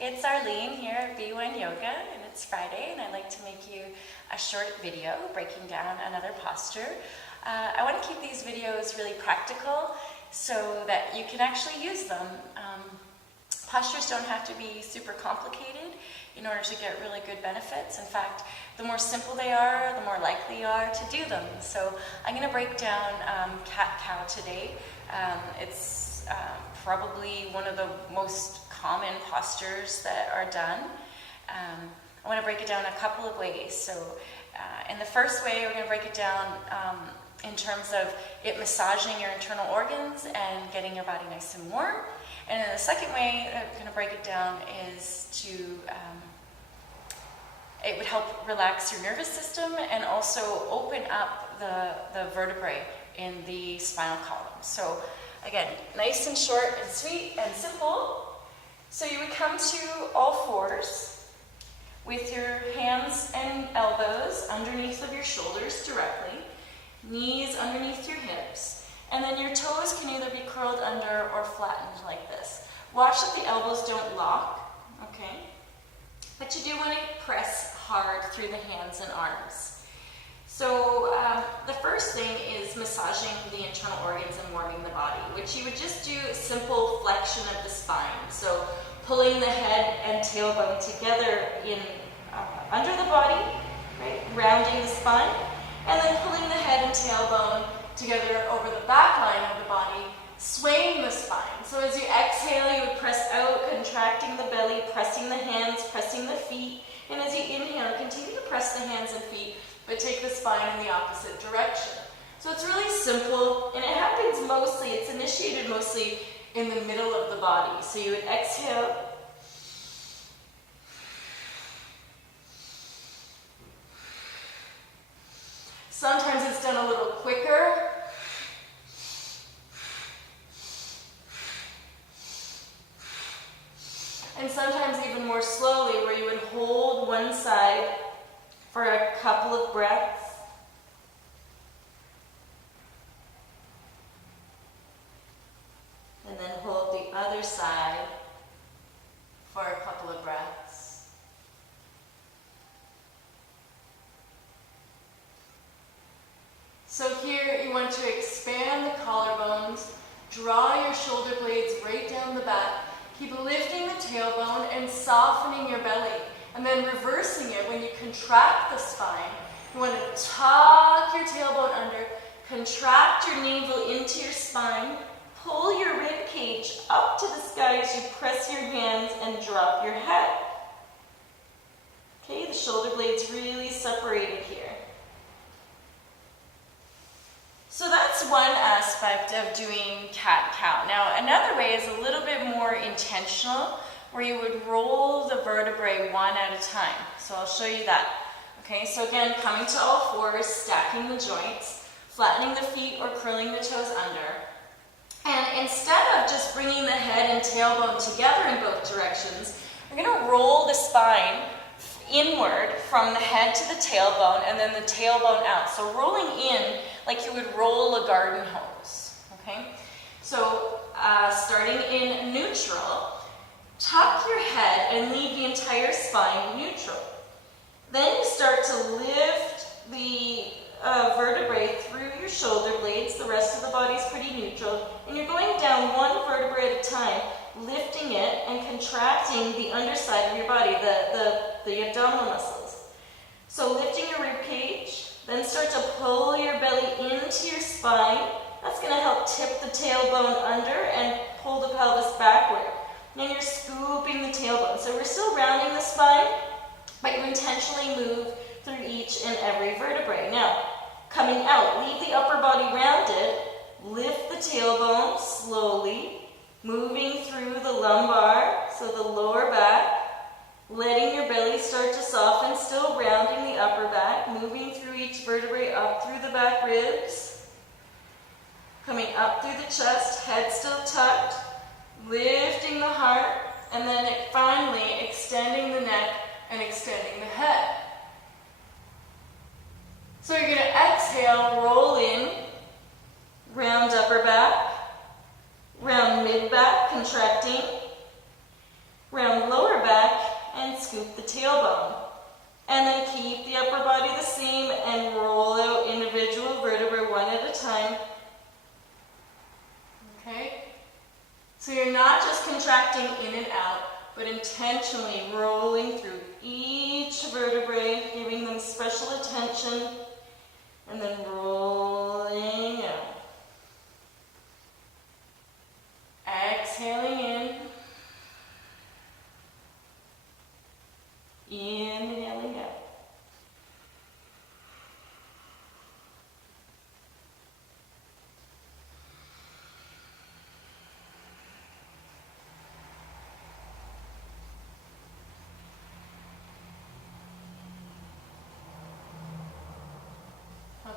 it's Arlene here at B1 Yoga, and it's Friday, and I'd like to make you a short video breaking down another posture. I want to keep these videos really practical so that you can actually use them. Postures don't have to be super complicated in order to get really good benefits. In fact, the more simple they are, the more likely you are to do them. So I'm going to break down cat-cow today. It's probably one of the most common postures that are done. I want to break it down a couple of ways. So in the first way, we're going to break it down in terms of it massaging your internal organs and getting your body nice and warm. And then the second way that we're going to break it down is to, it would help relax your nervous system and also open up the vertebrae in the spinal column. So again, nice and short and sweet and simple. So you would come to all fours with your hands and elbows underneath of your shoulders directly, knees underneath your hips, and then your toes can either be curled under or flattened like this. Watch that the elbows don't lock, okay? But you do want to press hard through the hands and arms. So the first thing is massaging the internal organs and warming the body, which you would just do a simple flexion of the spine. So pulling the head and tailbone together in under the body, right, rounding the spine, and then pulling the head and tailbone together over the back line of the body, swaying the spine. So as you exhale, you would press out, contracting the belly, pressing the hands, pressing the feet, and as you inhale, continue to press the hands and feet, but take the spine in the opposite direction. So it's really simple, and it happens mostly, it's initiated mostly in the middle of the body. So you would exhale, sometimes it's done a little quicker. And sometimes even more slowly, where you would hold one side for a couple of breaths. And then hold the other side for a couple of breaths. So here you want to expand the collarbones, draw your shoulder blades right down the back, keep lifting the tailbone and softening your belly, and then reversing it when you contract the spine. You want to tuck your tailbone under, contract your navel into your spine, pull your rib cage up to the sky as you press your hands and drop your head. Okay, the shoulder blades really separated here. So that's one aspect of doing cat-cow. Now, another way is a little bit more intentional, where you would roll the vertebrae one at a time. So I'll show you that. Okay, so again, coming to all fours, stacking the joints, flattening the feet or curling the toes under. And instead of just bringing the head and tailbone together in both directions, we're going to roll the spine inward from the head to the tailbone and then the tailbone out. So rolling in like you would roll a garden hose. Okay? So starting in neutral, tuck your head and leave the entire spine neutral. Then you start to lift the vertebrae through your shoulder blades. The rest of the body is pretty neutral. And you're going down one vertebrae at a time, lifting it and contracting the underside of your body, the abdominal muscles. So lifting your rib cage, then start to pull your belly into your spine. That's going to help tip the tailbone under and pull the pelvis backward. And you're scooping the tailbone. So we're still rounding the spine, but you intentionally move through each and every vertebrae. Now, coming out, leave the upper body rounded, lift the tailbone slowly, moving through the lumbar, so the lower back, letting your belly start to soften, still rounding the upper back, moving through each vertebrae up through the back ribs, coming up through the chest, head still tucked, lifting the heart, and then finally extending the neck and extending the head. So you're going to exhale, roll in, round upper back, round mid back, contracting, round lower back, tailbone. And then keep the upper body the same and roll out individual vertebrae one at a time. Okay? So you're not just contracting in and out, but intentionally rolling through each vertebrae, giving them special attention, and then rolling out. Exhaling in. Inhaling out.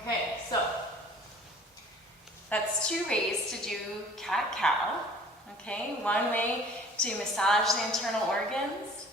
Okay, so that's two ways to do cat-cow. Okay, one way to massage the internal organs.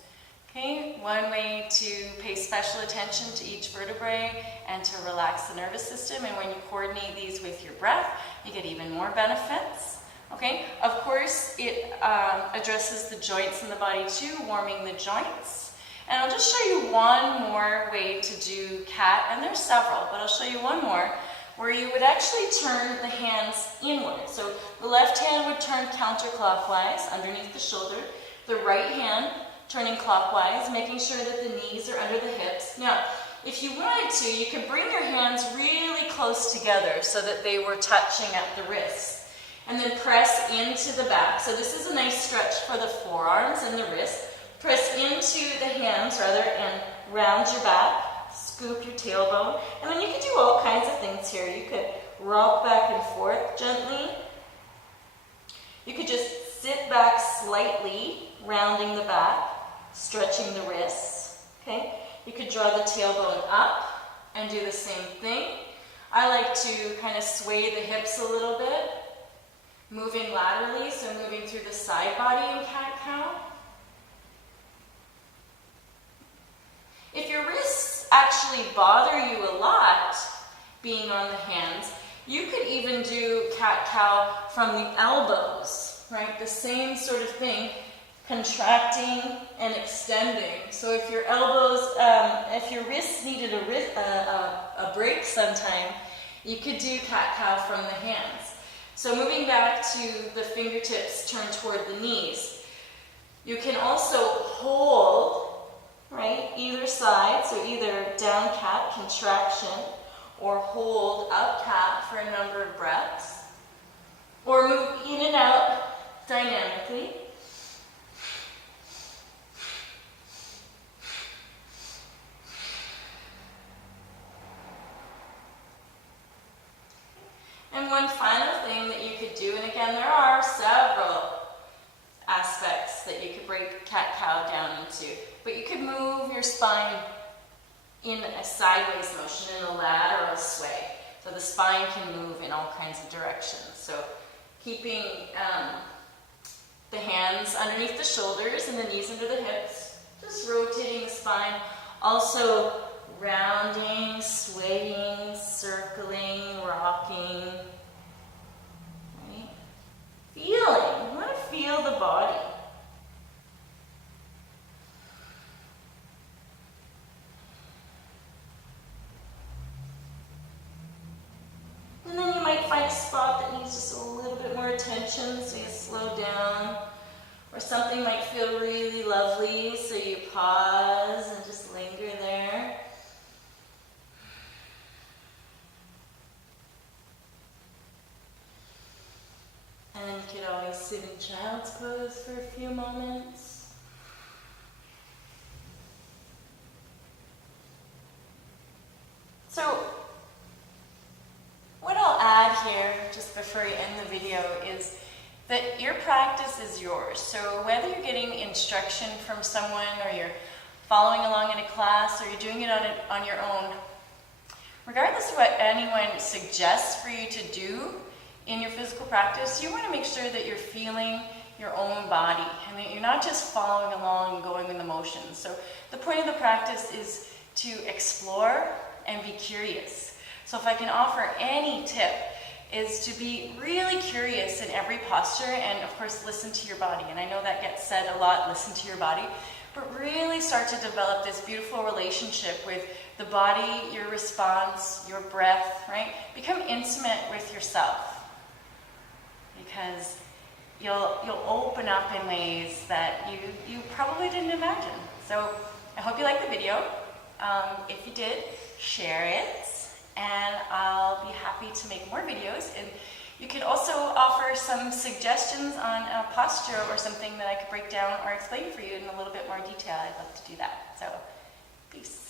Okay, one way to pay special attention to each vertebrae and to relax the nervous system. And when you coordinate these with your breath, you get even more benefits. Okay, of course, it addresses the joints in the body too, warming the joints. And I'll just show you one more way to do cat, and there's several, but I'll show you one more, where you would actually turn the hands inward. So the left hand would turn counterclockwise underneath the shoulder, the right hand turning clockwise, making sure that the knees are under the hips. Now, if you wanted to, you could bring your hands really close together so that they were touching at the wrists, and then press into the back. So this is a nice stretch for the forearms and the wrists. Press into the hands, rather, and round your back. Scoop your tailbone. And then you could do all kinds of things here. You could rock back and forth gently. You could just sit back slightly, rounding the back, stretching the wrists. Okay? You could draw the tailbone up and do the same thing. I like to kind of sway the hips a little bit, moving laterally, so moving through the side body in cat-cow. If your wrists actually bother you a lot being on the hands, you could even do cat-cow from the elbows, right? The same sort of thing, contracting and extending. So if your elbows, if your wrists needed a break sometime, you could do cat-cow from the hands. So moving back to the fingertips turned toward the knees, you can also hold, right, either side, so either down cat, contraction, or hold up cat for a number of breaths, or move in and out dynamically. And one final thing that you could do, and again, there are several aspects that you could break cat-cow down into, but you could move your spine in a sideways motion, in a lateral sway. So the spine can move in all kinds of directions. So keeping the hands underneath the shoulders and the knees under the hips, just rotating the spine. Also rounding, swaying, circling, rocking. Right? Feeling. You want to feel the body. And then you might find a spot that needs just a little bit more attention, so you slow down. Or something might feel really lovely, so you pause and just linger there. And you could always sit in child's pose for a few moments. So, what I'll add here, just before you end the video, is that your practice is yours. So whether you're getting instruction from someone, or you're following along in a class, or you're doing it on your own, regardless of what anyone suggests for you to do in your physical practice, you want to make sure that you're feeling your own body, and that you're not just following along and going with the motions. So the point of the practice is to explore and be curious. So if I can offer any tip, is to be really curious in every posture, and of course listen to your body. And I know that gets said a lot, listen to your body, but really start to develop this beautiful relationship with the body, your response, your breath, right? Become intimate with yourself, because you'll open up in ways that you probably didn't imagine. So I hope you liked the video. If you did, share it, and I'll be happy to make more videos. And you could also offer some suggestions on a posture or something that I could break down or explain for you in a little bit more detail. I'd love to do that. So, peace.